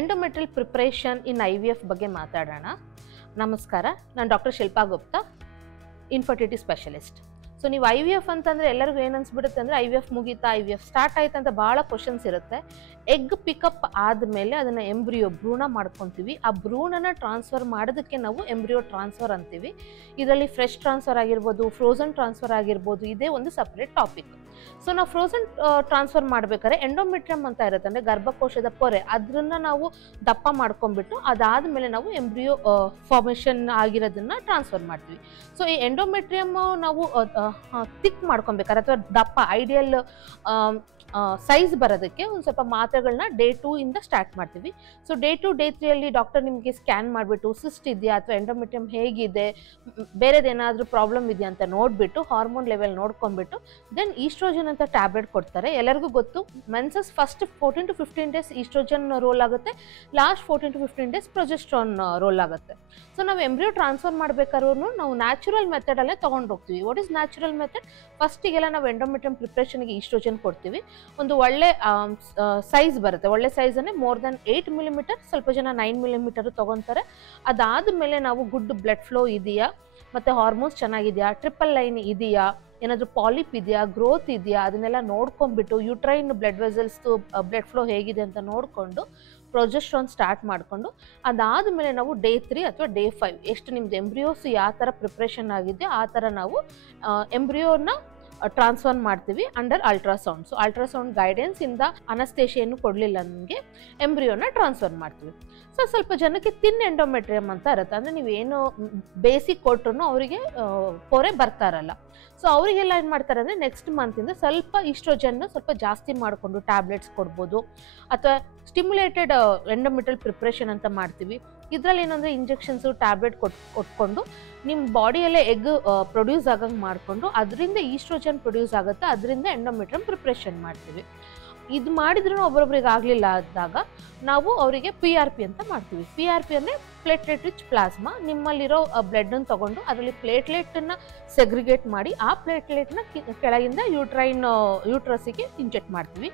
Endometrial preparation ಇನ್ IVF ಬಗ್ಗೆ ಮಾತಾಡೋಣ. ನಮಸ್ಕಾರ, ನಾನು doctor Shilpa Gupta, infertility specialist. So ನೀವು IVF ಅಂತಂದರೆ ಎಲ್ಲರಿಗೂ ಏನು ಅನ್ಸ್ಬಿಡುತ್ತೆ ಅಂದರೆ IVF ಮುಗೀತಾ, IVF ಸ್ಟಾರ್ಟ್ ಆಯ್ತು ಅಂತ ಭಾಳ ಕ್ವಶನ್ಸ್ ಇರುತ್ತೆ. ಎಗ್ ಪಿಕಪ್ ಆದಮೇಲೆ ಅದನ್ನು ಎಂಬ್ರಿಯೋ ಭ್ರೂಣ ಮಾಡ್ಕೊತೀವಿ. ಆ ಭ್ರೂಣನ ಟ್ರಾನ್ಸ್ಫರ್ ಮಾಡೋದಕ್ಕೆ ನಾವು ಎಂಬ್ರಿಯೋ ಟ್ರಾನ್ಸ್ಫರ್ ಅಂತೀವಿ. ಇದರಲ್ಲಿ ಫ್ರೆಶ್ ಟ್ರಾನ್ಸ್ಫರ್ ಆಗಿರ್ಬೋದು, ಫ್ರೋಝನ್ ಟ್ರಾನ್ಸ್ಫರ್ ಆಗಿರ್ಬೋದು, ಇದೇ ಒಂದು ಸಪ್ರೇಟ್ ಟಾಪಿಕ್. ಸೊ ನಾವು ಫ್ರೋಝನ್ ಟ್ರಾನ್ಸ್ಫರ್ ಮಾಡ್ಬೇಕಾದ್ರೆ ಎಂಡೋಮೆಟ್ರಿಯಮ್ ಅಂತ ಇರುತ್ತೆ, ಅಂದರೆ ಗರ್ಭಕೋಶದ ಪೊರೆ, ಅದನ್ನ ನಾವು ದಪ್ಪ ಮಾಡ್ಕೊಂಡ್ಬಿಟ್ಟು ಅದಾದಮೇಲೆ ನಾವು ಎಂಬ್ರಿಯೋ ಫಾರ್ಮೇಷನ್ ಆಗಿರೋದನ್ನ ಟ್ರಾನ್ಸ್ಫರ್ ಮಾಡ್ತೀವಿ. ಸೊ ಈ ಎಂಡೋಮೆಟ್ರಿಯಮ್ ನಾವು ಥಿಕ್ ಮಾಡ್ಕೊಬೇಕಾದ್ರೆ ಅಥವಾ ದಪ್ಪ ಐಡಿಯಲ್ ಸೈಜ್ ಬರೋದಕ್ಕೆ ಒಂದು ಸ್ವಲ್ಪ ಮಾತ್ರೆಗಳನ್ನ ಡೇ 2 ಇಂದ ಸ್ಟಾರ್ಟ್ ಮಾಡ್ತೀವಿ. ಸೊ ಡೇ 2, ಡೇ 3 ಡಾಕ್ಟರ್ ನಿಮಗೆ ಸ್ಕ್ಯಾನ್ ಮಾಡಿಬಿಟ್ಟು ಸಿಸ್ಟ್ ಇದೆಯಾ ಅಥವಾ ಎಂಡೋಮೆಟ್ರಿಯಮ್ ಹೇಗಿದೆ, ಬೇರೆದೇನಾದರೂ ಪ್ರಾಬ್ಲಮ್ ಇದೆಯಾ ಅಂತ ನೋಡಿಬಿಟ್ಟು ಹಾರ್ಮೋನ್ ಲೆವೆಲ್ ನೋಡ್ಕೊಂಡ್ಬಿಟ್ಟು ದೆನ್ ಈಸ್ಟ್ರೋಜನ್ ಅಂತ ಟ್ಯಾಬ್ಲೆಟ್ ಕೊಡ್ತಾರೆ. ಎಲ್ಲರಿಗೂ ಗೊತ್ತು, menses first 14 to 15 days oestrogen roll ಆಗುತ್ತೆ, last 14 to 15 days progesterone roll ಆಗುತ್ತೆ. ಸೊ ನಾವು ಎಂಬ್ರಿಯೋ ಟ್ರಾನ್ಸ್ಫರ್ ಮಾಡಬೇಕಾದ್ರೂ ನಾವು ನ್ಯಾಚುರಲ್ ಮೆಥಡಲ್ಲೇ ತೊಗೊಂಡು ಹೋಗ್ತೀವಿ. What is natural method? ಫಸ್ಟಿಗೆಲ್ಲ ನಾವು ಎಂಡೋಮೆಟ್ರಿಯಮ್ ಪ್ರಿಪ್ರೇಷನ್ಗೆ ಈಸ್ಟ್ರೋಜನ್ ಕೊಡ್ತೀವಿ. ಒಂದು ಒಳ್ಳೆ ಸೈಜ್ ಬರುತ್ತೆ, ಒಳ್ಳೆ ಸೈಜನ್ನೇ ಮೋರ್ ದೆನ್ 8 mm, ಸ್ವಲ್ಪ ಜನ 9 mm ತೊಗೊತಾರೆ. ಅದಾದಮೇಲೆ ನಾವು ಗುಡ್ ಬ್ಲಡ್ ಫ್ಲೋ ಇದೆಯಾ, ಮತ್ತು ಹಾರ್ಮೋನ್ಸ್ ಚೆನ್ನಾಗಿದೆಯಾ, ಟ್ರಿಪಲ್ ಲೈನ್ ಇದೆಯಾ, ಏನಾದರೂ ಪಾಲಿಪ್ ಇದೆಯಾ, ಗ್ರೋತ್ ಇದೆಯಾ, ಅದನ್ನೆಲ್ಲ ನೋಡ್ಕೊಂಡ್ಬಿಟ್ಟು ಯೂಟ್ರೈನ್ ಬ್ಲಡ್ ವೆಸಲ್ಸ್ದು ಬ್ಲಡ್ ಫ್ಲೋ ಹೇಗಿದೆ ಅಂತ ನೋಡಿಕೊಂಡು ಪ್ರೊಜೆಸ್ಟ್ರಾನ್ ಸ್ಟಾರ್ಟ್ ಮಾಡಿಕೊಂಡು ಅದಾದಮೇಲೆ ನಾವು ಡೇ 3 ಅಥವಾ ಡೇ 5 ಎಷ್ಟು ನಿಮ್ದು ಎಂಬ್ರಿಯೋಸ್ ಯಾವ ಥರ ಪ್ರಿಪ್ರೇಷನ್ ಆಗಿದೆ ಆ ಥರ ನಾವು ಎಂಬ್ರಿಯೋನ ಟ್ರಾನ್ಸ್ಫರ್ ಮಾಡ್ತೀವಿ under ultrasound. So ultrasound guidance ಇಂದ ಅನಸ್ತೇಶಿಯನ್ನು ಕೊಡಲಿಲ್ಲ ನಮಗೆ, ಎಂಬ್ರಿಯೋನ ಟ್ರಾನ್ಸ್ಫರ್ ಮಾಡ್ತೀವಿ. ಸೊ ಸ್ವಲ್ಪ ಜನಕ್ಕೆ ತಿನ್ ಎಂಡೋಮೆಟ್ರಿಯಮ್ ಅಂತ ಇರುತ್ತೆ, ಅಂದರೆ ನೀವೇನು ಬೇಸಿಕ್ ಕೊಟ್ಟರು ಅವರಿಗೆ ಪೊರೆ ಬರ್ತಾರಲ್ಲ. ಸೊ ಅವರಿಗೆಲ್ಲ ಏನು ಮಾಡ್ತಾರೆ ಅಂದರೆ ನೆಕ್ಸ್ಟ್ ಮಂತಿಂದ ಸ್ವಲ್ಪ ಈಸ್ಟ್ರೋಜನ್ ಸ್ವಲ್ಪ ಜಾಸ್ತಿ ಮಾಡಿಕೊಂಡು ಟ್ಯಾಬ್ಲೆಟ್ಸ್ ಕೊಡ್ಬೋದು, ಅಥವಾ ಸ್ಟಿಮ್ಯುಲೇಟೆಡ್ ಎಂಡೋಮೆಟ್ರಿಯಲ್ ಪ್ರಿಪ್ರೇಷನ್ ಅಂತ ಮಾಡ್ತೀವಿ. ಇದರಲ್ಲಿ ಏನಂದರೆ ಇಂಜೆಕ್ಷನ್ಸು ಟ್ಯಾಬ್ಲೆಟ್ ಕೊಟ್ಕೊಂಡು ನಿಮ್ಮ ಬಾಡಿಯಲ್ಲೇ ಎಗ್ ಪ್ರೊಡ್ಯೂಸ್ ಆಗಂಗೆ ಮಾಡಿಕೊಂಡು ಅದರಿಂದ ಈಸ್ಟ್ರೋಜನ್ ಪ್ರೊಡ್ಯೂಸ್ ಆಗುತ್ತೆ, ಅದರಿಂದ ಎಂಡೋಮೆಟ್ರಿಯಮ್ ಪ್ರಿಪ್ರೇಷನ್ ಮಾಡ್ತೀವಿ. ಇದು ಮಾಡಿದ್ರೂ ಒಬ್ಬೊಬ್ರಿಗೆ ಆಗಲಿಲ್ಲ ಆದಾಗ ನಾವು ಅವರಿಗೆ PRP ಅಂತ ಮಾಡ್ತೀವಿ. PRP ಅಂದರೆ ಪ್ಲೇಟ್ಲೆಟ್ ರಿಚ್ ಪ್ಲಾಸ್ಮಾ. ನಿಮ್ಮಲ್ಲಿರೋ ಬ್ಲಡ್ಡನ್ನು ತೊಗೊಂಡು ಅದರಲ್ಲಿ ಪ್ಲೇಟ್ಲೆಟನ್ನು ಸೆಗ್ರಿಗೇಟ್ ಮಾಡಿ ಆ ಪ್ಲೇಟ್ಲೆಟ್ನ ಕೆಳಗಿಂದ ಯೂಟ್ರಸ್ಸಿಗೆ ಇಂಜೆಕ್ಟ್ ಮಾಡ್ತೀವಿ.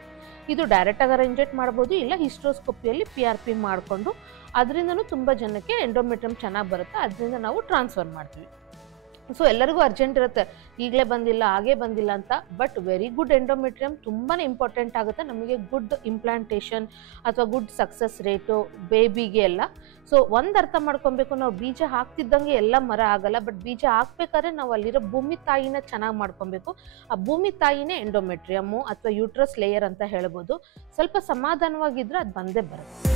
ಇದು ಡೈರೆಕ್ಟಾಗಾರ ಇಂಜೆಕ್ಟ್ ಮಾಡ್ಬೋದು, ಇಲ್ಲ ಹಿಸ್ಟ್ರೋಸ್ಕೋಪಿಯಲ್ಲಿ PRP ಮಾಡಿಕೊಂಡು ಅದರಿಂದನೂ ತುಂಬ ಜನಕ್ಕೆ ಎಂಡೋಮೆಟ್ರಿಯಮ್ ಚೆನ್ನಾಗಿ ಬರುತ್ತೆ, ಅದರಿಂದ ನಾವು ಟ್ರಾನ್ಸ್ಫರ್ ಮಾಡ್ತೀವಿ. ಸೊ ಎಲ್ಲರಿಗೂ ಅರ್ಜೆಂಟ್ ಇರುತ್ತೆ, ಈಗಲೇ ಬಂದಿಲ್ಲ ಹಾಗೇ ಬಂದಿಲ್ಲ ಅಂತ. ಬಟ್ ವೆರಿ ಗುಡ್ ಎಂಡೋಮೆಟ್ರಿಯಮ್ ತುಂಬಾ ಇಂಪಾರ್ಟೆಂಟ್ ಆಗುತ್ತೆ ನಮಗೆ, ಗುಡ್ ಇಂಪ್ಲಾಂಟೇಷನ್ ಅಥವಾ ಗುಡ್ ಸಕ್ಸಸ್ ರೇಟು ಬೇಬಿಗೆ ಎಲ್ಲ. ಸೊ ಒಂದು ಅರ್ಥ ಮಾಡ್ಕೊಬೇಕು, ನಾವು ಬೀಜ ಹಾಕ್ತಿದ್ದಂಗೆ ಎಲ್ಲ ಮರ ಆಗಲ್ಲ, ಬಟ್ ಬೀಜ ಹಾಕ್ಬೇಕಾದ್ರೆ ನಾವು ಅಲ್ಲಿರೋ ಭೂಮಿ ತಾಯಿನ ಚೆನ್ನಾಗಿ ಮಾಡ್ಕೊಬೇಕು. ಆ ಭೂಮಿ ತಾಯಿನೇ ಎಂಡೋಮೆಟ್ರಿಯಮ್ಮು ಅಥವಾ ಯೂಟ್ರಸ್ ಲೇಯರ್ ಅಂತ ಹೇಳ್ಬೋದು. ಸ್ವಲ್ಪ ಸಮಾಧಾನವಾಗಿದ್ದರೆ ಅದು ಬಂದೇ ಬರುತ್ತೆ.